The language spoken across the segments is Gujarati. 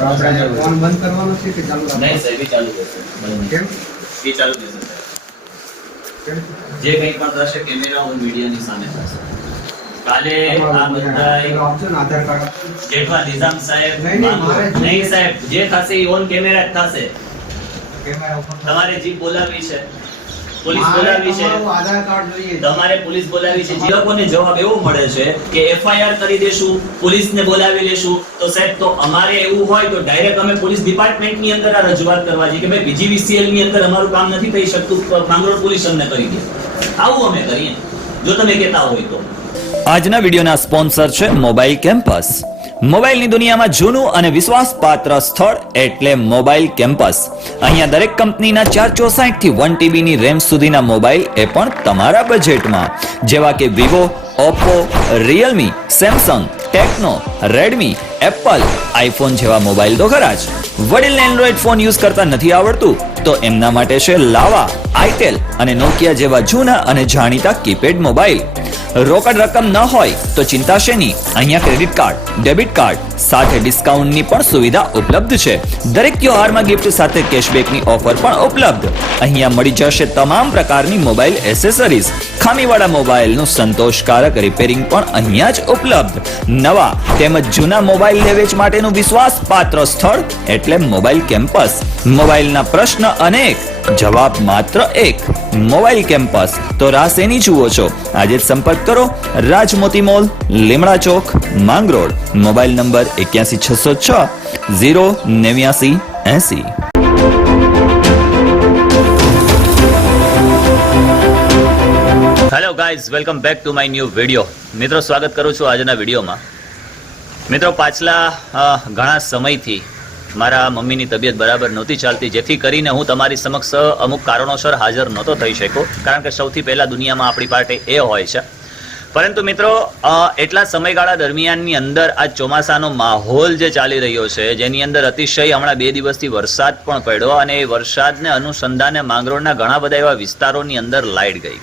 આપણે ફોન બંધ કરવાનો છે કે ચાલુ નહીં સાહેબ ચાલુ રહેશે બંધ. નહીં. કેમ? એ ચાલુ રહેશે સાહેબ. કેમ? જે કંઈ પણ થશે કેમેરા ઓન મીડિયાની સામે થશે. કાલે આ તમારું બધા આધાર કાર્ડ? જેટલા નિઝામ સાહેબ નહીં સાહેબ જે થશે એ ઓન કેમેરા જ થશે. તમારે જીપ બોલાવી છે. પોલીસ બોલાવી છે. આધાર કાર્ડ જોઈએ. તમારે પોલીસ બોલાવી છે. જે લોકોને જવાબ એવો મળે છે કે એફઆઈઆર કરી દેશું પોલીસને બોલાવી લેશું તો સાહેબ તો અમારે એવું હોય તો ડાયરેક્ટ અમે પોલીસ ડિપાર્ટમેન્ટની અંદર આ રજૂઆત કરવા જઈએ કે ભાઈ બીજીવીસીએલની અંદર અમારું કામ નથી થઈ શકતું માંગરોળ પોલીસ અમને કરી દે. આવું અમે કરીએ. જો તમે કહેતા હોય તો. આજના વિડીયોના સ્પોન્સર છે મોબાઈલ કેમ્પસ. મોબાઈલની દુનિયામાં જૂનું અને વિશ્વાસપાત્ર સ્થળ એટલે મોબાઈલ કેમ્પસ. અહીંયા દરેક કંપનીના ચાર ચોસાઠથી વન ટીબીની રેમ સુધીના મોબાઈલ એ પણ તમારા બજેટમાં. જેવા કે Vivo, Oppo, Realme, Samsung, Tecno, Redmi, Apple, iPhone જેવા મોબાઈલ તો ખરા જ. વડીલને એન્ડ્રોઈડ ફોન યુઝ કરતા નથી આવડતું, તો એમના માટે છે લાવા, આઈટેલ અને નોકિયા જેવા જૂના અને જાણીતા કીપેડ મોબાઈલ. રોકડ રકમ ન હોય તો ચિંતા શેની અહીંયા ક્રેડિટ કાર્ડ, ડેબિટ કાર્ડ સાથે ડિસ્કાઉન્ટની પણ સુવિધા ઉપલબ્ધ છે. દરેક ત્યોહારમાં ગિફ્ટ સાથે કેશબેકની ઓફર પણ ઉપલબ્ધ. અહીંયા મળી જશે તમામ પ્રકારની મોબાઈલ એસેસરીઝ ખામીવાળા મોબાઈલનું સંતોષકારક રિપેરિંગ પણ અહીંયા જ ઉપલબ્ધ. નવા તેમજ જૂના મોબાઈલ લેવેચ માટેનું વિશ્વાસપાત્ર સ્થળ એટલે મોબાઈલ કેમ્પસ મોબાઈલના પ્રશ્ન અનેક, જવાબ માત્ર એક. મોબાઈલ કેમ્પસ તો રાસ એની જુઓ છો. આજે સંપર્ક કરો રાજમોતી મોલ, લીમડા ચોક, માંગરોળ. મોબાઈલ નંબર એક્યાસી છસો છ, ઝીરો નેવ્યાસી એસી. Hello guys welcome back to my new video મિત્રો, સ્વાગત કરું છું આજના વિડીયોમાં. મિત્રો, પાછલા ઘણા સમયથી મારા મમ્મીની તબિયત બરાબર નહોતી ચાલતી, જેથી કરીને હું તમારી સમક્ષ અમુક કારણોસર હાજર નહોતો થઈ શક્યો. કારણ કે સૌથી પહેલા દુનિયામાં આપણી પાસે એ હોય છે. પરંતુ મિત્રો એટલા સમયગાળા દરમિયાનની અંદર આ ચોમાસાનો માહોલ જે ચાલી રહ્યો છે, જેની અંદર અતિશય હમણાં બે દિવસથી વરસાદ પણ પડ્યો અને એ વરસાદને અનુસંધાને માંગરોળના ઘણા બધા એવા વિસ્તારોની અંદર લાઇટ ગઈ.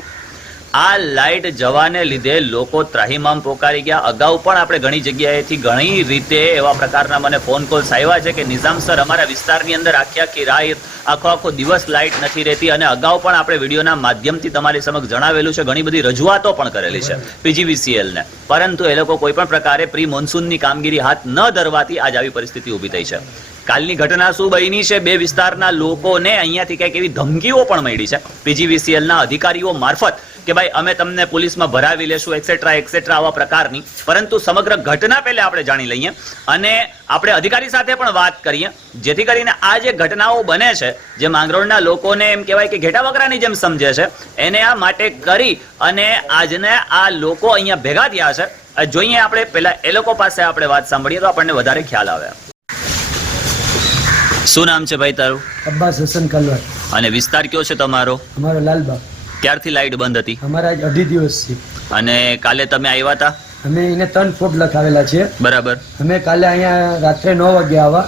આ લાઇટ જવાને લીધે લોકો ત્રાહીમામ પોકારી ગયા. અગાઉ પણ આપણે ઘણી જગ્યાએથી ઘણી રીતે એવા પ્રકારના મને ફોન કોલ્સ આવ્યા છે કે નિઝામ સર, અમારા વિસ્તારની અંદર આખી આખી રાત, આખો આખો દિવસ લાઇટ નથી રહેતી અને અગાઉ પણ આપણે વિડીયોના માધ્યમથી તમારી સમક્ષ જણાવેલું છે, ઘણી બધી રજૂઆતો પણ કરેલી છે પીજીવીસીએલને પરંતુ એ લોકો કોઈ પણ પ્રકારે પ્રી મોન્સૂનની કામગીરી હાથ ન ધરવાથી આજ આવી પરિસ્થિતિ ઊભી થઈ છે. કાલની ઘટના શું બની છે? બે વિસ્તારના લોકોને અહીંયાથી કંઈક એવી ધમકીઓ પણ મળી છે. પીજીવીસીએલના અધિકારીઓ મારફત કે ભાઈ અમે તમને પોલીસમાં ભરાવી લેશું એક્સેટ્રા એક્સેટ્રા આવા પ્રકારની. પરંતુ સમગ્ર ઘટના પહેલા આપણે જાણી લઈએ અને આપણે અધિકારી સાથે પણ વાત કરીએ. જેથી કરીને આ જે ઘટનાઓ બને છે જે માંગરોળના લોકોને એમ કહેવાય કે ઘેટા વકરાની જેમ સમજે છે એને આ માટે કરી અને આજને આ લોકો અહીંયા ભેગા થયા છે. જોઈએ આપણે પહેલા એ લોકો પાસે આપણે વાત સાંભળીએ તો આપણને વધારે ખ્યાલ આવે. શું નામ છે ભાઈ તારું? અબ્બાસ હસન કલવાર અને વિસ્તાર કયો છે તમારો? અમારો લાલબાગ. ક્યારથી લાઈટ બંધ હતી? અમારા અઢી દિવસ છે. અને કાલે તમે આવ્યા હતા અમે એને ત્રણ ફૂટ લખાવેલા છે. બરાબર. અમે કાલે અહીંયા રાત્રે નવ વાગે આવા.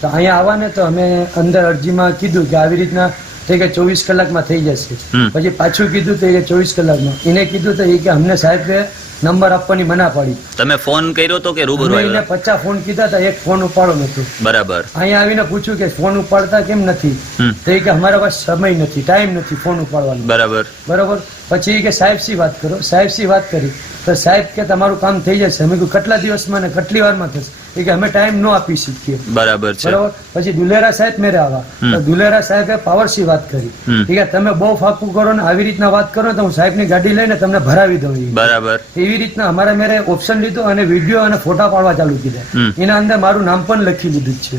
તો અહીંયા આવા ને તો અમે અંદર અરજીમાં કીધું કે આવી રીતના થઈ કે ચોવીસ કલાકમાં થઈ જશે. પછી પાછું કીધું તો એ ચોવીસ કલાકમાં. એને કીધું તો એ કે અમને સાહેબે નંબર આપવાની મના પાડી. તમે ફોન કર્યો તો કે રૂબરૂ એને પચાસ ફોન કીધા હતા એક ફોન ઉપાડો નતો બરાબર. અહીંયા આવીને પૂછ્યું કે ફોન ઉપાડતા કેમ નથી? તો કે અમારા પાસે સમય નથી ટાઈમ નથી ફોન ઉપાડવાનો. બરાબર. બરોબર? પછી એ કે સાહેબ સી વાત કરો? સાહેબ સી વાત કરી? તો સાહેબ કે તમારું કામ થઈ જશે. અમે કીધું કેટલા દિવસમાં ને કેટલી વારમાં થશે? એ કે અમે ટાઈમ ન આપી શકીએ. બરાબર છે. બરાબર? પછી દુલેરા સાહેબ મેરે આવા તો દુલેરા સાહેબે પાવર સી વાત કરી. કે તમે બહુ ફાકું કરો ને આવી રીતના વાત કરો તો હું સાહેબની ગાડી લઈને તમને ભરાવી દઉં બરાબર. એવી રીતના અમારે મેરે ઓપ્શન લીધો અને વીડિયો અને ફોટા પાડવા ચાલુ કીધા. એના અંદર મારું નામ પણ લખી લીધું છે.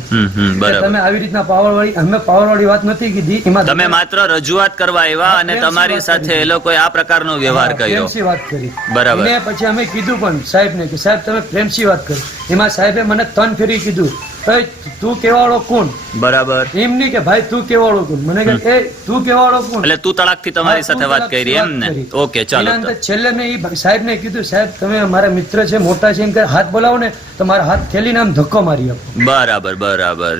તમે આવી રીતના પાવર વાળી અમે પાવર વાળી વાત નથી કીધી એમાં તમે માત્ર રજૂઆત કરવા આવ્યા અને તમારી સાથે એ લોકોએ આ પ્રકારનો વ્યવહાર કર્યો. વાત કરી. બરાબર. પછી અમે કીધું પણ સાહેબને કે સાહેબ તમે પ્રેમસી વાત કરી. એમાં સાહેબે મને ત્રણ ફેરી કીધું. તું કેવાળો કોણ? બરાબર. એમ નહીં કે ભાઈ તું કેવાળો કોણ? મને કે એ તું કેવાળો કોણ? એટલે તું તળાકથી તમારી સાથે વાત કરી એમ ને ઓકે ચાલો છેલ્લે મેં ઈ સાહેબને કીધું સાહેબ તમે મારા મિત્ર છે મોટા છે એમ કે હાથ બોલાવો ને તમારા હાથ ખેલીને આમ ધક્કો મારી આપો. બરાબર બરાબર.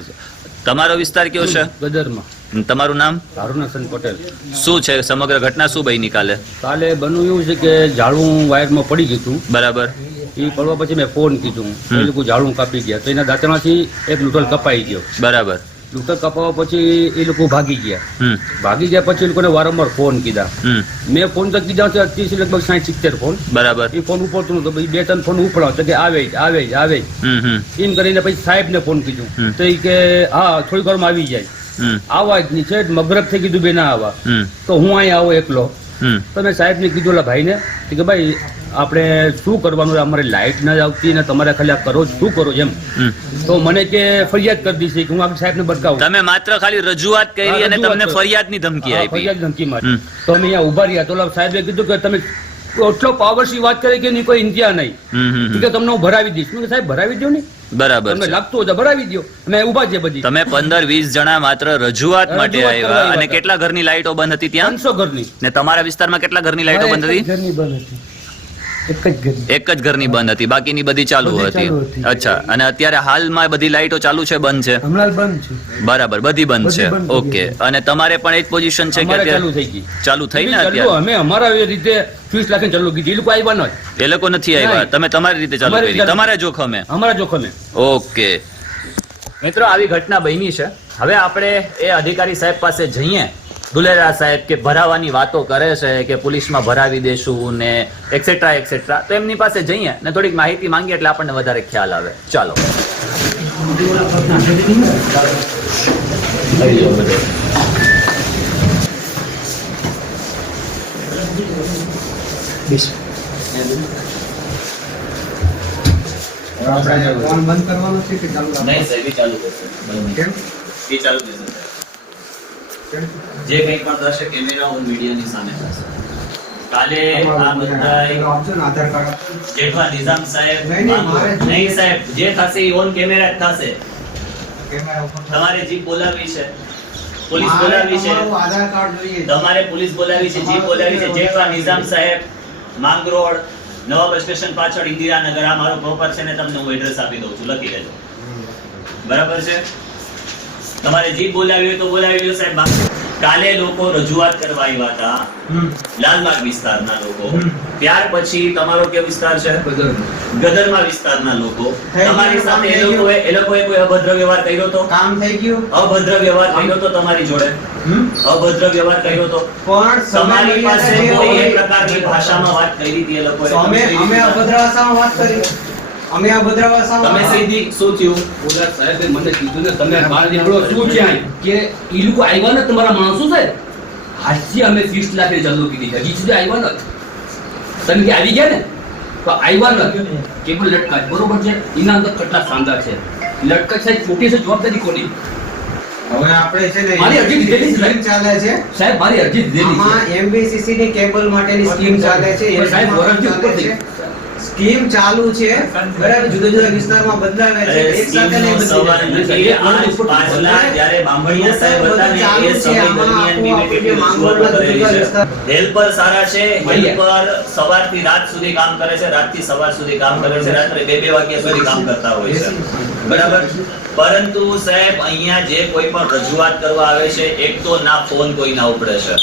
તમારો વિસ્તાર કયો છે? ગદરમાં. તમારું નામ? ભારુનાસન પટેલ. શું છે? સમગ્ર ઘટના શું બની કાલે? કાલે બન્યું એવું છે કે ઝાડું વાયરમાં પડી ગયું બરાબર. એ પડવા પછી મેં ફોન કીધું. એ લોકો ઝાડું કાપી ગયા. તો એના દાંતણાથી એક લૂંટલ કપાઈ ગયો. બરાબર. લૂંટલ કપાવા પછી એ લોકો ભાગી ગયા. ભાગી ગયા પછી એ લોકોને વારંવાર ફોન કીધા. મેં ફોન તો કીધા છે અત્યારથી લગભગ સાઠ સિત્તેર ફોન બરાબર. એ ફોન ઉપડતું નતો પછી બે ત્રણ ફોન ઉપડાવ તો કે આવે જ આવે જ આવે જ. એમ કરીને પછી સાહેબને ફોન કીધું. તો એ કે હા થોડીક વારમાં આવી જાય. આવા જ નહીં છે મગરબ થઈ કીધું બે ના આવા. તો હું અહીંયા આવો એકલો. તો મેં સાહેબને કીધું ઓલા ભાઈને કે ભાઈ આપણે શું કરવાનું અમારે લાઇટ ના આવતી ને તમારે ખાલી આ કરો શું કરો એમ? તો મને કે ફરિયાદ કરી દીધી કે હું આપણે સાહેબને બટકાવું તમે માત્ર ખાલી રજૂઆત કરી અને તમને. ફરિયાદની ધમકી આપી. ફરિયાદ ધમકી મારી. તો અમે અહીંયા ઊભા રહ્યા. તો સાહેબે કીધું કે તમે એટલો પાવરશી વાત કરી કે નહીં કોઈ ઇન્ડિયા નહીં. કે તમને હું ભરાવી દઈશ. મેં સાહેબ ભરાવી દો ને. બરાબર તમને લાગતું હોય ભરાવી દો અમે ઊભા છે બધી. તમે પંદર વીસ જણા માત્ર રજૂઆત માટે આવ્યા અને કેટલા ઘરની લાઈટો બંધ હતી ત્યાં? પાંચસો ઘરની. ને તમારા વિસ્તારમાં કેટલા ઘરની લાઈટો બંધ હતી? ઘરની બંધ હતી. એક જ ઘરની. એક જ ઘરની બંધ હતી. બાકીની બધી ચાલુ હતી. અચ્છા. અને અત્યારે હાલમાં બધી લાઇટો ચાલુ છે બંધ છે? હમણાં બંધ છે. બરાબર. બધી બંધ છે. ઓકે. અને તમારે પણ એ જ પોઝિશન છે કે ચાલુ થઈ ગઈ. ચાલુ થઈ ને અત્યારે? અમે અમારા રીતે ફીસ લાખે ચાલુ કીધી. એ લોકો આવ્યા નથી એ લોકો નથી આવ્યા. તમે તમારી રીતે ચાલુ કરી. તમારા જોખમે. અમારા જોખમે. ઓકે. મિત્રો આવી ઘટના બની છે. હવે આપણે એ અધિકારી સાહેબ પાસે જઈએ. દુલેરા સાહેબ કે ભરાવાની વાતો કરે છે કે પોલીસમાં ભરાવી દેશું ને એક્સેટ્રા એક્સેટ્રા તો એમની પાસે જઈએ ને થોડીક માહિતી માંગીએ એટલે આપણને વધારે ખ્યાલ આવે. ચાલો. આપણે ફોન બંધ કરવાનો છે કે ચાલુ નહીં સાહેબ ચાલુ કરશે. કેમ? એ ચાલુ કેમ? જે કંઈ પણ થશે કેમેરા ઓન મીડિયાની સામે થશે. કાલે આ બધા. જેઠવા નિઝામ સાહેબ નહીં, સાહેબ જે થશે એ ઓન કેમેરા જ થશે. તમારે જીપ બોલાવી છે. પોલીસ બોલાવી છે. તમારું પોલીસ બોલાવી છે જીપ બોલાવી છે. જેઠવા નિઝામ સાહેબ માંગરોળ નવા સ્ટેશન પાછળ ઇન્દિરાનગર આ મારો પ્રોપર છે ને તમને હું એડ્રેસ આપી દઉં છું. લખી લેજો બરાબર છે? તમારે જીપ બોલાવી હોય તો બોલાવી લો સાહેબ. કાલે લોકો રજૂઆત કરવા આવ્યા હતા. લાલબાગ વિસ્તારના લોકો. ત્યાર પછી તમારો કયો વિસ્તાર છે? ગદરમાં. વિસ્તારના લોકો. તમારી સામે એ લોકોએ એ લોકોએ કોઈ અભદ્ર વ્યવહાર કર્યો તો? કામ થઈ ગયું. અભદ્ર વ્યવહાર કર્યો તો તમારી જોડે? અભદ્ર વ્યવહાર કર્યો તો? પણ તમારી પાસે કોઈ એક પ્રકારની ભાષામાં વાત કરી હતી એ લોકોએ? અમે અમે અભદ્ર ભાષામાં વાત કરી. અમે આ ભાષામાં તમે સીધી શું થયું? સાહેબે મને કીધું ને તમે બહાર નીકળો શું છે અહીં? કે ઈ લોકો આવ્યા ને તમારા માણસો છે? હાજી અમે ફીસ લાખે ચાલુ કીધી હજી સુધી આવ્યા નથી. તમે કે આવી ગયા ને? તો આવ્યા નથી. કેબલ લટકા બરોબર છે? એના અંદર કેટલા સાંધા છે? લટકા સાહેબ ખોટી છે જવાબદારી કોની હવે આપણે છે ને મારી અરજી લીધેલી સ્કીમ ચાલે છે. સાહેબ મારી અરજી દીધેલી છે. એમબીસીસી ની કેબલ માટેની સ્કીમ ચાલે છે. એ સાહેબ વરસથી ઉપર થઈ છે. સ્કીમ ચાલુ છે. બરાબર જુદા જુદા વિસ્તારમાં બદલાવે છે. એક સાથે નહીં બદલી પાછલા જ્યારે બાંભણિયા સાહેબ હતા ને, એ સમય દરમિયાન મેં કેટલી રજૂઆતો કરેલી છે. હેલ્પર સારા છે હેલ્પર સવારથી રાત સુધી કામ કરે છે રાતથી સવાર સુધી કામ કરે છે રાત્રે બે બે વાગ્યા સુધી કામ કરતા હોય છે. બરાબર? પરંતુ સાહેબ અહીંયા જે કોઈ પણ રજૂઆત કરવા આવે છે એક તો ના ફોન કોઈ ના ઉપડે છે.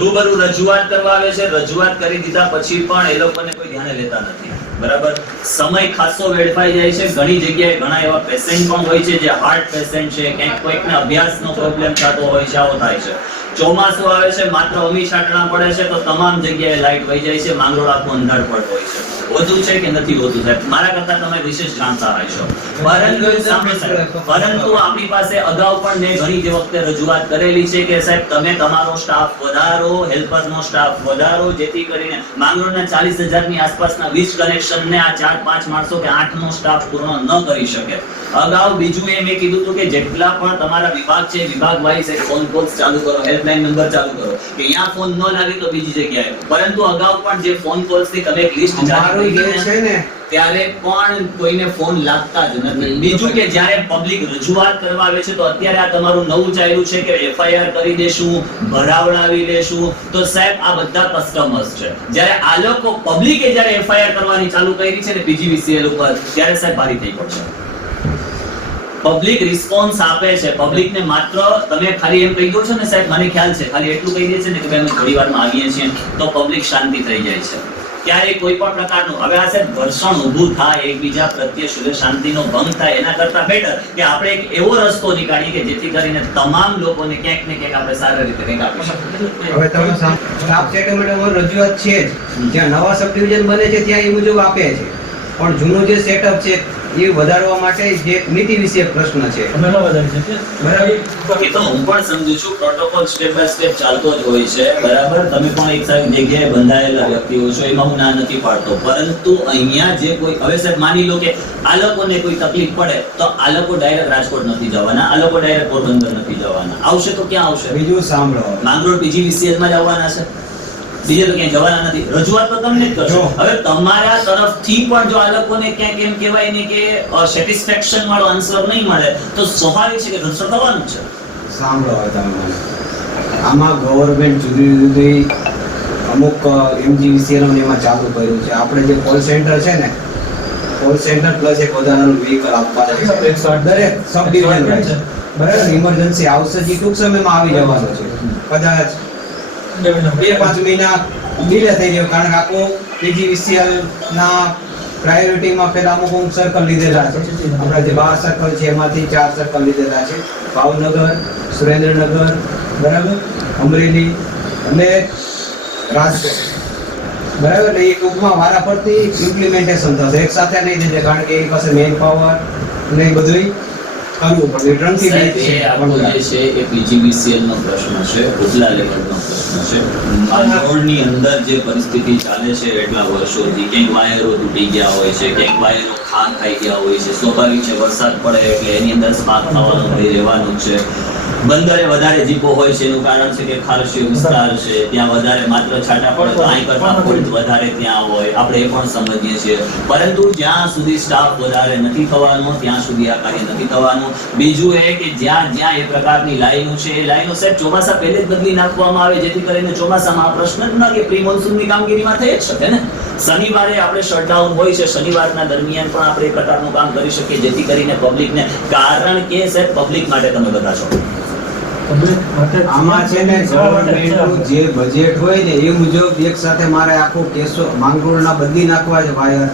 રૂબરૂ રજૂઆત કરવા આવે છે રજૂઆત કરી દીધા પછી પણ એ લોકોને કોઈ ધ્યાને લેતા નથી. બરાબર? સમય ખાસો વેડફાઈ જાય છે. ઘણી જગ્યાએ ઘણા એવા પેશન્ટ પણ હોય છે જે હાર્ટ પેશન્ટ છે. ક્યાંક કોઈકને અભ્યાસનો પ્રોબ્લેમ થતો હોય છે, આવો થાય છે. ચોમાસું આવે છે, માત્ર અમી છાંટણા પડે છે, તો તમામ જગ્યાએ લાઈટ વહી જાય છે, માંગરોળ આખું અંધાર પડતો હોય છે. વધુ છે કે નથી વધુ, સાહેબ? મારા કરતા તમે વિશેષ જાણતા હશો પરંતુ પરંતુ આપણી પાસે અગાઉ પણ મેં ઘણી જે વખતે રજૂઆત કરેલી છે કે, સાહેબ, તમે તમારો સ્ટાફ વધારો હેલ્પરનો સ્ટાફ વધારો, જેથી કરીને માંગરોળના ચાલીસ હજારની આસપાસના વીજ કનેક્શનને આ ચાર પાંચ માણસો કે આઠનો સ્ટાફ પૂર્ણ ન કરી શકે. અગાઉ બીજું એ મેં કીધું હતું કે, જેટલા પણ તમારા વિભાગ છે, વિભાગ વાઇઝ એક ફોન કોલ્સ ચાલુ કરો હેલ્પલાઇન નંબર ચાલુ કરો. કે અહીંયા ફોન ન લાગે તો બીજી જગ્યાએ. પરંતુ અગાઉ પણ જે ફોન કોલ્સની તમે એક લિસ્ટ જારી કરી છે ને. ત્યારે પણ કોઈને ફોન લાગતા જ નથી. બીજું કે જ્યારે પબ્લિક રજૂઆત કરવા આવે છે તો અત્યારે આ તમારું નવું ચાલ્યું છે કે એફઆઈઆર કરી દેશું ભરાવડાવી દેશું. તો સાહેબ આ બધા કસ્ટમર્સ છે. જ્યારે આ લોકો પબ્લિકે જ્યારે એફઆઈઆર કરવાની ચાલુ કરી છે ને બીજી પીજીવીસીએલ ઉપર ત્યારે સાહેબ ભારી થઈ પડશે પબ્લિક રિસ્પોન્સ આપે છે. પબ્લિક ને માત્ર તમે ખાલી એમ કહી દો છો ને સાહેબ, મને ખ્યાલ છે. ખાલી એટલું કહી દે છે ને કે અમે થોડી વારમાં આવીએ છીએ. તો પબ્લિક શાંતિ થઈ જાય છે. ક્યારેય કોઈ પણ પ્રકારનું. હવે આ સાહેબ ઘર્ષણ ઊભું થાય, એકબીજા પ્રત્યે શુદ્ધ શાંતિનો ભંગ થાય, એના કરતાં બેટર કે આપણે એક એવો રસ્તો નીકાળીએ કે જેથી કરીને તમામ લોકોને ક્યાંક ને ક્યાંક આપણે સારી રીતે કંઈક આપી શકીએ. હવે તમે સ્ટાફ સેટલમેન્ટ અમારી રજૂઆત છે જ્યાં નવા સબડિવિઝન બને છે, ત્યાં એ મુજબ આપે છે. પણ જૂનું જે સેટઅપ છે એ વધારવા માટે જે નીતિ વિશે પ્રશ્ન છે. બરાબર. એ તો હું પણ સમજુ છું પ્રોટોકોલ સ્ટેપ બાય સ્ટેપ ચાલતો જ હોય છે. બરાબર? તમે પણ એક સારી જગ્યાએ બંધાયેલા વ્યક્તિઓ છો એમાં હું ના નથી પાડતો. પરંતુ અહીંયા જે કોઈ હવે સાહેબ માની લો કે આ લોકોને કોઈ તકલીફ પડે તો આ લોકો ડાયરેક્ટ રાજકોટ નથી જવાના આ લોકો ડાયરેક્ટ પોરબંદર નથી જવાના. આવશે તો ક્યાં આવશે? બીજું સાંભળો. માંગરોળ પીજીવીસીએલમાં જવાના છે. બીજે તો ક્યાંય જવાના નથી. રજૂઆત તો તમને જ કરશો. હવે તમારા તરફથી પણ જો આ લોકોને ક્યાંક એમ કહેવાય ને કે સેટિસ્ફેક્શન વાળો આન્સર નહીં મળે તો સ્વાભાવિક છે કે ઘર્ષણ થવાનું છે. સાંભળો હવે તમે આમાં ગવર્મેન્ટ જુદી જુદી અમુક એમજીવીસીએલ એમાં ચાલુ કર્યું છે. આપણે જે કોલ સેન્ટર છે ને કોલ સેન્ટર પ્લસ એક વધારાનું વ્હીકલ આપવાનું છે. દરેક સબ ડિવિઝન બરાબર? ઇમરજન્સી આવશે જે ટૂંક સમયમાં આવી જવાનું છે. કદાચ બે પાંચ મહિના ડીલે થઈ ગયો કારણ કે આખું પીજીવીસીએલ ના પ્રાયોરિટીમાં પેલા અમુક અમુક સર્કલ લીધેલા છે. આપણા જે બાર સર્કલ છે, એમાંથી ચાર સર્કલ લીધેલા છે. ભાવનગર, સુરેન્દ્રનગર, બરાબર? અમરેલી અને રાજકોટ. બરાબર? એ ટૂંકમાં વારા પરથી ઇમ્પ્લિમેન્ટેશન થશે. એક સાથે નહીં થશે કારણ કે એ પાસે મેન પાવર ને બધું કરવું પડે આપણો જે છે એ PGBCL નો પ્રશ્ન છે ઉપલા લેવલનો પ્રશ્ન છે. માંગરોળની અંદર જે પરિસ્થિતિ ચાલે છે એટલા વર્ષોથી ક્યાંક વાયરો તૂટી ગયા હોય છે ક્યાંક વાયરો ખાન ખાઈ ગયા હોય છે સ્વાભાવિક છે વરસાદ પડે એટલે એની અંદર સ્પાર્ક થવાનો ભય રહેવાનું છે. બંદરે વધારે જીપો હોય છે એનું કારણ છે કે ખારશીયો વિસ્તાર છે ત્યાં વધારે માત્ર છાંટા પડે તો અહીં કરતા પોઈન્ટ વધારે ત્યાં હોય. આપણે એ પણ સમજીએ છીએ. પરંતુ જ્યાં સુધી સ્ટાફ વધારે નથી થવાનો ત્યાં સુધી આ કાર્ય નથી થવાનું. બીજું એ કે જ્યાં જ્યાં એ પ્રકારની લાઈનો છે એ લાઈનો સાહેબ ચોમાસા પહેલે જ બદલી નાખવામાં આવે જેથી કરીને ચોમાસામાં આ પ્રશ્ન જ ન કે પ્રી મોન્સૂનની કામગીરીમાં થઈ જ શકે ને. શનિવારે આપણે શટડાઉન હોય છે શનિવારના દરમિયાન પણ આપણે એ પ્રકારનું કામ કરી શકીએ જેથી કરીને પબ્લિકને કારણ કે સાહેબ પબ્લિક માટે તમે બધા છો. આમાં છે ને ગવર્મેન્ટનું જે બજેટ હોય ને એ મુજબ એક સાથે મારે આખો કેસો માંગરોળના બદલી નાખવા છે વાયર.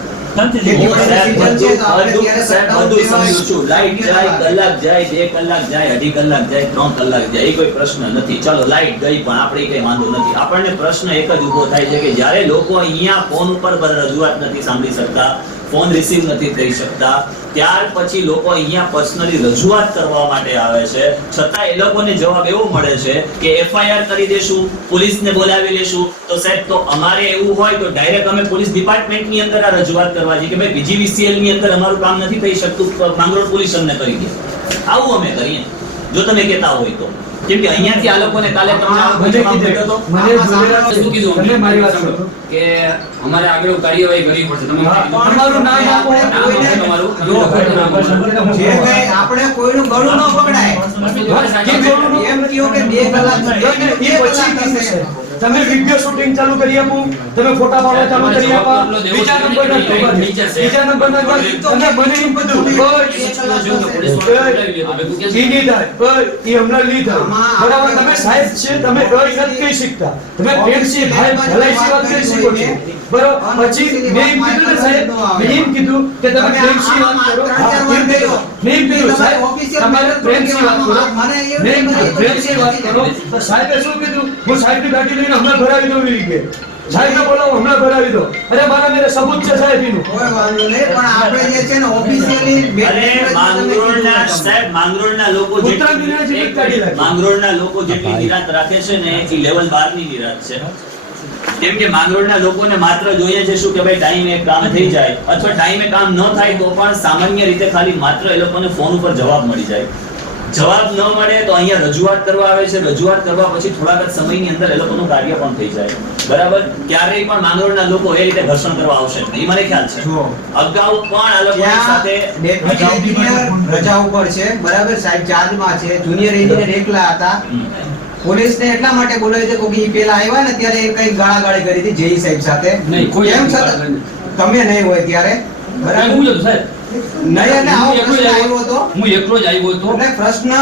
આપણને પ્રશ્ન એક જ ઊભો થાય છે કે જયારે લોકો અહીંયા ફોન ઉપર રજૂઆત નથી સાંભળી શકતા, ફોન રિસીવ નથી થઈ શકતા, ત્યાર પછી લોકો અહીંયા પર્સનલી રજૂઆત કરવા માટે આવે છે. છતાં એ લોકોને જવાબ એવો મળે છે કે એફઆઈઆર કરી દેશું પોલીસને બોલાવી લેશું. તો સાહેબ તો અમારે એવું હોય તો ડાયરેક્ટ અમે પોલીસ ડિપાર્ટમેન્ટની અંદર આ રજૂઆત કરવા જઈએ કે ભાઈ બીજીવીસીએલની અંદર અમારું કામ નથી થઈ શકતું. માંગરોળ પોલીસ અમને કરી દે. આવું અમે કરીએ. જો તમે કહેતા હોય તો. કેમ કે અહીંયાથી આ લોકોને કાલે તમને આ કીધું. તો મને શું કીધું તમે મારી વાત સાંભળો. કે અમારે આગળ કાર્યવાહી કરવી પડશે તમે તમારું નામ આપો. આપો તમારું. જો, નામ જે કઈ આપણે કોઈનું ગળું ન પકડાય એમ કયો કે બે કલાક એ પછી. તમે વિડિયો શૂટિંગ ચાલુ કરી આપું તમે ફોટા પાડવા ચાલુ કરી આપો. બીજા નંબરના બીજા નંબરના તમે મને એમ બધું બસ. બે કલાક જો તો થશે. પોલીસવાળા બોલાવી લે તો ભેગું ક્યાં ઈ ઈ હમણાં લીધા. બરાબર? તમે સાહેબ છે તમે કઈ વાત કહી શકતા તમે પ્રેમસી ભાઈ ભલાઈસી વાત કરી શકો છો. બરાબર? પછી મેં એમ કીધું ને સાહેબ મેં એમ કીધું કે તમે પ્રેમસી વાત કરો. એમ. મેં કીધું સાહેબ તમારે પ્રેમસી વાત કરો. મને પ્રેમ છે વાત કરો. તો સાહેબે શું કીધું? હું સાહેબની ગાડી લઈને હમણાં ભરાવી દઉં એવી કે સાહેબને બોલાવો હમણાં ભરાવી દો અરે મારા મેરે સબૂત છે સાહેબ એનું કોઈ વાંધો નહીં પણ આપણે જે છે ને ઓફિશિયલી અરે માંગરોળના સાહેબ માંગરોળના લોકો નાખી. માંગરોળના લોકો જેટલી નિરાત રાખે છે ને એ લેવલ બારની નિરાત છે. કેમ કે માંગરોળના લોકોને માત્ર જોઈએ છે શું કે ભાઈ ટાઈમે કામ થઈ જાય. અથવા ટાઈમે કામ ન થાય તો પણ સામાન્ય રીતે ખાલી માત્ર એ લોકોને ફોન ઉપર જવાબ મળી જાય. જવાબ ન મળે તો અહીંયા રજૂઆત કરવા આવે છે. રજૂઆત કરવા પછી થોડાક જ સમયની અંદર એ લોકોનું કાર્ય પણ થઈ જાય. બરાબર? ક્યારેય પણ માંગરોળના લોકો એ રીતે ઘર્ષણ કરવા આવશે એ મને ખ્યાલ છે. અગાઉ પણ આ લોકો સાથે રજા ઉપર છે. બરાબર? સાહેબ ચાર્જમાં છે. જુનિયર એન્જિનિયર એકલા હતા. પોલીસને એટલા માટે બોલાવી છે કે પેલા આવ્યા ને ત્યારે એ કઈ ગાળાગાળી કરી હતી જેઈ સાહેબ સાથે. એમ છતાં તમે નહીં હોય ત્યારે. બરાબર? સાહેબ. નહીં એટલે આવો હું એકલો જ પ્રશ્ન આવ્યો આવ્યો હતો. હું એકલો જ આવ્યો હતો. એટલે પ્રશ્ન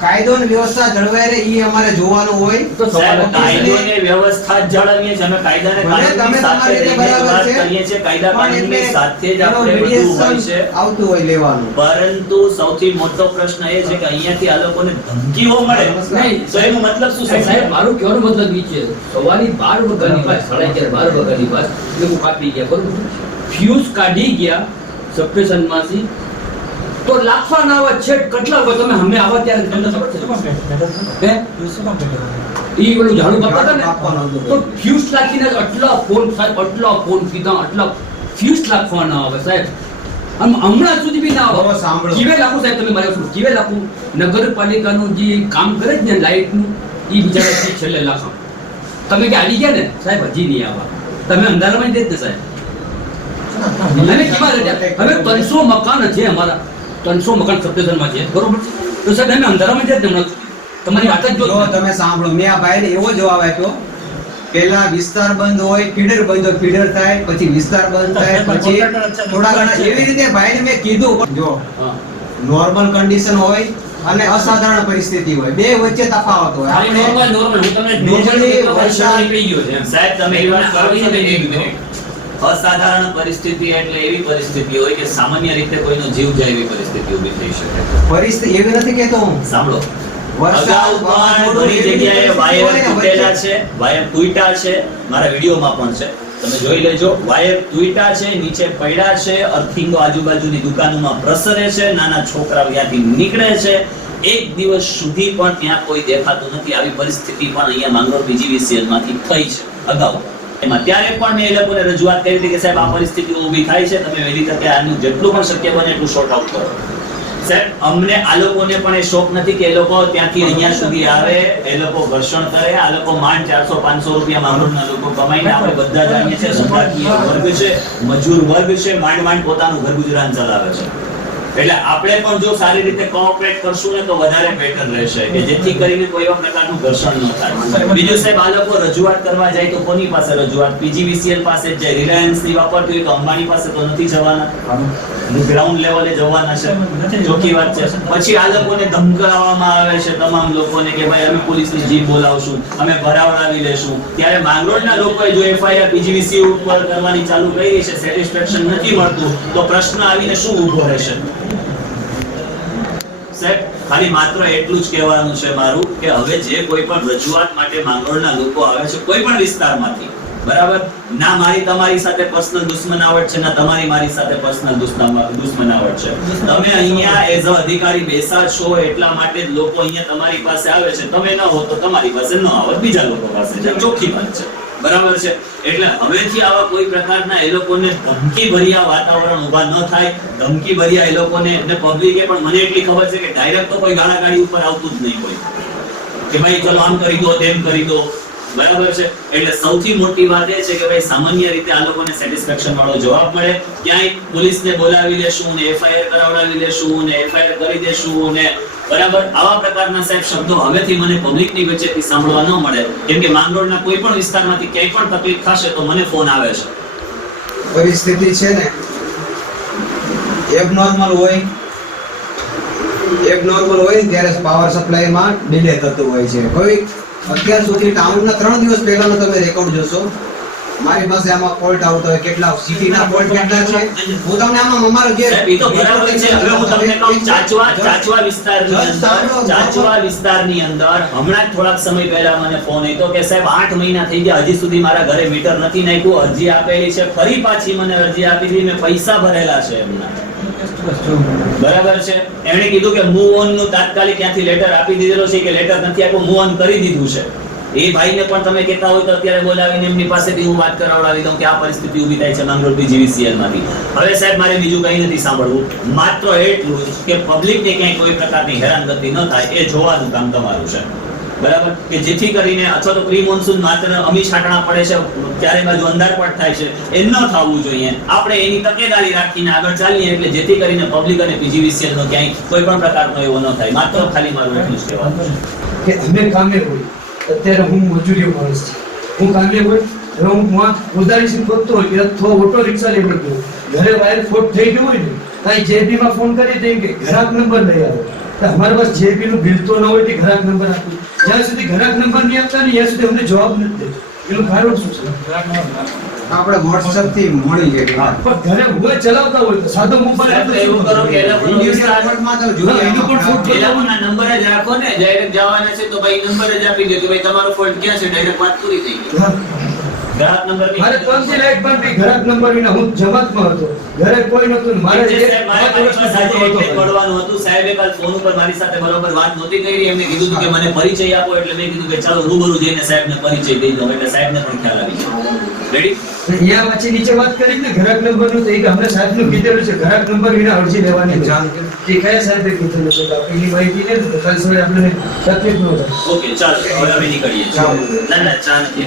કાયદો અને વ્યવસ્થા જળવાઈ રહે ઈ અમારે જોવાનું હોય. તો સવાલ સાહેબ, વ્યવસ્થા જ જાળવીએ અમે કાયદા અને ભલે તમે કાનૂનની સાથે રહીને વાત કરીએ છીએ. કાયદા કાનૂનની સાથે જ આપણે બધું હોય છે. આવતું હોય લેવાનું. પરંતુ સૌથી મોટો પ્રશ્ન એ છે કે અહીંયાથી આ લોકોને ધમકીઓ મળે. નહીં. તો એનો મતલબ શું છે? સાહેબ મારું કહેવાનો મતલબ એ છે. સવારી બાર વાગ્યાની વાત સાડા અગિયાર બાર વાગ્યાની વાત એ લોકો કાપી ગયા બરોબર? ફ્યુઝ કાઢી ગયા સબસ્ટેશનમાંથી તો લાખવા ના આવા છે કેટલા હોય? તમે હમે આવા ત્યારે તમને ખબર છે. હે? ઈ પેલું ઝાડુ હતા ને. તો ફ્યુઝ લાખીને આટલા ફોન સાહેબ આટલા ફોન કીધા આટલા ફ્યુઝ લાખવાના આવે સાહેબ. આમ હમણાં સુધી બી ના આવે. સાંભળો. કિવે લાખું સાહેબ તમે મારે શું કિવે લાખું. નગરપાલિકાનું જે કામ કરે છે ને લાઇટનું એ બિચારા છેલ્લે લાખો. તમે કે આવી ગયા ને? સાહેબ હજી નહીં આવા. તમે અંધારામાં જ દેત ને સાહેબ. અને કેવા રજા હવે ત્રણસો મકાન છે અમારા. ત્રણસો મકાન સબસ્ટેશનમાં છે. બરોબર તો સાહેબ અમે અંધારામાં જ હમણાં તમારી વાત જ જો તમે સાંભળો મેં આ ભાઈને એવો જવાબ આપ્યો. પેલા વિસ્તાર બંધ હોય ફીડર બંધ હોય ફીડર થાય પછી વિસ્તાર બંધ થાય પછી થોડા ઘણા એવી રીતે ભાઈને મેં કીધું. પણ જો નોર્મલ કન્ડિશન હોય અને અસાધારણ પરિસ્થિતિ હોય બે વચ્ચે તફાવત હોય. આપણે normal, normal. હું તમને નોર્મલી વર્ષા નીકળી ગયો છે. સાહેબ તમે એ વાત કરો છો અસાધારણ પરિસ્થિતિ એટલે એવી પરિસ્થિતિ હોય કે સામાન્ય રીતે કોઈનો જીવ જાય એવી પરિસ્થિતિ ઊભી થઈ શકે. પરિસ્થિતિ એવી નથી કહેતો હું. સાંભળો. વરસાદ, અગાઉ પણ ઘણી જગ્યાએ વાયર તૂટેલા છે વાયર તૂટ્યા છે. મારા વિડીયોમાં પણ છે. તમે જોઈ લેજો. વાયર તૂટ્યા છે નીચે પડ્યા છે અર્થિંગો આજુબાજુની દુકાનોમાં પ્રસરે છે નાના છોકરાઓ ત્યાંથી નીકળે છે. એક દિવસ સુધી પણ ત્યાં કોઈ દેખાતું નથી. આવી પરિસ્થિતિ પણ અહીંયા માંગરોળ બીજી માંથી થઈ છે. અગાઉ. એમાં ત્યારે પણ મેં એ લોકોને રજૂઆત કરી હતી કે સાહેબ આ પરિસ્થિતિ ઊભી થાય છે તમે વહેલી તકે આનું જેટલું પણ શક્ય બને એટલું શોર્ટ આઉટ કરો. સાહેબ અમને આ લોકોને પણ એ શોખ નથી કે એ લોકો ત્યાંથી અહીંયા સુધી આવે એ લોકો ઘર્ષણ કરે આ લોકો માંડ ચારસો પાંચસો રૂપિયા માંગરોળના લોકો કમાઈને આપણે બધા જાણીએ છીએ ધંધાકીય વર્ગ છે મજૂર વર્ગ છે માંડ માંડ પોતાનું ઘર ગુજરાન ચલાવે છે. એટલે આપણે પણ જો સારી રીતે કોઓપરેટ કરશું ને તો વધારે બેટર રહેશે કે જેથી કરીને કોઈ એવા પ્રકારનું ઘર્ષણ ન થાય. બીજું સાહેબ આ લોકો રજૂઆત કરવા જાય તો કોની પાસે રજૂઆત? પીજીવીસીએલ પાસે જ રિલાયન્સની વાપરતી હોય તો અંબાણી પાસે તો નથી જવાના. ગ્રાઉન્ડ લેવલે જવાના છે. ચોખ્ખી વાત છે. પછી આ લોકોને ધમકાવવામાં આવે છે તમામ લોકોને કે ભાઈ અમે પોલીસની જીપ બોલાવશું અમે ભરાવડાવી લેશું. ત્યારે માંગરોળના લોકોએ જો એફઆઈઆર પીજીવીસી ઉપર કરવાની ચાલુ કરી છે સેટિસ્ફેક્શન નથી મળતું તો પ્રશ્ન આવીને શું ઊભો રહેશે? સાહેબ ખાલી માત્ર એટલું જ કહેવાનું છે મારું કે હવે જે કોઈ પણ રજૂઆત માટે માંગરોળના લોકો આવે છે કોઈ પણ વિસ્તારમાંથી, બરાબર? ના મારી તમારી સાથે પર્સનલ દુશ્મનાવટ છે, ના તમારી મારી સાથે પર્સનલ દુશ્મનાવટ છે. તમે અહીંયા એઝ અ અધિકારી બેસા છો એટલા માટે લોકો અહીંયા તમારી પાસે આવે છે. તમે ન હો તો તમારી પાસે ન આવત બીજા લોકો પાસે છે ચોખ્ખી વાત છે. બરાબર છે? એટલે હવેથી આવા કોઈ પ્રકારના એ લોકોને ધમકી ભર્યા વાતાવરણ ઊભા ન થાય. ધમકી ભર્યા એ લોકોને ને પબ્લિકે પણ મને એટલી ખબર છે કે ડાયરેક્ટ તો કોઈ ગાળાગાળી ઉપર આવતું જ નહીં કોઈ કે ભાઈ ચલો આમ કરી દો, તેમ કરી દો. બરાબર છે? એટલે સૌથી મોટી વાત એ છે કે ભાઈ સામાન્ય રીતે આ લોકોને સેટિસ્ફેક્શન વાળો જવાબ મળે. ક્યાંય પોલીસને બોલાવી લેશું ને એફઆઈઆર કરાવડાવી લેશું ને એફઆઈઆર કરી દેશું ને બરાબર? આવા પ્રકારના સાહેબ શબ્દો હવેથી મને પબ્લિકની વચ્ચેથી સાંભળવા ન મળે. કેમ કે માંગરોળના કોઈ પણ વિસ્તારમાંથી ક્યાંય પણ તકલીફ થશે તો મને ફોન આવે છે. પરિસ્થિતિ છે ને એબનોર્મલ હોય એબનોર્મલ હોય ત્યારે પાવર સપ્લાયમાં ડિલે થતું હોય છે. કોઈ અત્યાર સુધી ટાઉનના ત્રણ દિવસ પહેલાનો તમે રેકોર્ડ જોશો મારી પાસે આમાં ફોલ્ટ આવતો હોય કેટલા સિટીના ફોલ્ટ કેટલા છે? હું તમને આમાં અમારો જે એ તો બરાબર છે હવે હું તમને કહું ચાચવા ચાચવા વિસ્તારની અંદર ચાચવા વિસ્તારની અંદર હમણાં જ થોડાક સમય પહેલા મને ફોન આવ્યો કે સાહેબ આઠ મહિના થઈ ગયા હજી સુધી મારા ઘરે મીટર નથી નાખ્યું અરજી આપેલી છે. ફરી પાછી મને અરજી આપી દીધી મેં પૈસા ભરેલા છે એમના. બરાબર છે? એણે કીધું કે મૂવ ઓનનું તાત્કાલિક ત્યાંથી લેટર આપી દીધેલો છે કે લેટર નથી આપ્યો મૂવ ઓન કરી દીધું છે. એ ભાઈને પણ તમે કહેતા હોય તો અત્યારે બોલાવીને એમની પાસેથી હું વાત કરાવડાવી દઉં કે આ પરિસ્થિતિ ઊભી થાય છે માંગરોળ PGVCL માંથી હવે સાહેબ, મારે બીજું કંઈ નથી સાંભળવું. માત્ર એટલું કે પબ્લિકને ક્યાંય કોઈ પ્રકારની હેરાનગતિ ન થાય, એ જોવાનું કામ તમારું છે. બરાબર? કે જેથી કરીને અથવા તો પ્રી મોન્સૂન માત્ર અમી છાંટણા પડે છે ત્યારે બાજુ અંધારપટ થાય છે, એ ન થવું જોઈએ. આપણે એની તકેદારી રાખીને આગળ ચાલીએ એટલે જેથી કરીને પબ્લિક અને પીજીવીસીએલ નો ક્યાંય કોઈ પણ પ્રકારનો એવો ન થાય. માત્ર ખાલી મારું એટલું જ કહેવાનું કે અમે કામે હોય અત્યારે હું મજૂરી માણસ છું. હું કામે હોય હવે હું માં ઉધારી સિંહ ગોતતો હોય અથવા ઓટો રિક્ષા લઈ ગયો. ઘરે વાયર ફોટ થઈ ગયું હોય ને કાંઈ જેબીમાં ફોન કરીએ દઈએ કે, ઘરાક નંબર નહીં આવે. અમારી પાસે જેબીનું બિલ તો ન હોય તે ઘરાક નંબર આપું. જ્યાં સુધી ઘરાક નંબર નહીં આપતા ને, ત્યાં સુધી અમને જવાબ નથી દેતો. એનું કારણ શું છે? આપણે વોટ્સએપથી મળી જાય પણ ઘરે હોય ચલાવતા હોય તો સાદો મોબાઈલ એવું કરો કે એ લોકોનો ઇન્ડિવિડ્યુઅલમાં તો જોઈએ હા, એનું પણ એ લોકોના નંબર જ રાખો ને ડાયરેક્ટ જવાના છે તો ભાઈ નંબર જ આપી દો કે ભાઈ તમારો ફોન ક્યાં છે? ડાયરેક્ટ વાત પૂરી થઈ ગઈ. ગ્રાહક નંબર બી મારે ત્રણથી લાઈટ બંધ થઈ ઘરાક નંબર વિના હું જમાતમાં હતો. ઘરે કોઈ નતું ને મારે જ હતો. સાહેબે કાલ ફોન ઉપર મારી સાથે બરોબર વાત નહોતી કરી. એમને કીધું કે મને પરિચય આપો એટલે મેં કીધું કે ચાલો રૂબરૂ જઈને સાહેબને પરિચય દઈ દઉં. એટલે સાહેબને પણ ખ્યાલ આવી ગયો. રેડી અહીંયા વચ્ચે નીચે વાત કરી ને ઘરાક નંબરનું તો એક અમને સાહેબનું કીધેલું છે ઘરાક નંબર વિના અરજી લેવાની જાણ કે કયા સાહેબે કીધેલું છે? પેલી માહિતી ને તો કાલ સવારે આપણે તકલીફ ન થાય. ઓકે ચાલો. હવે નીકળીએ. ના ના ચા નથી.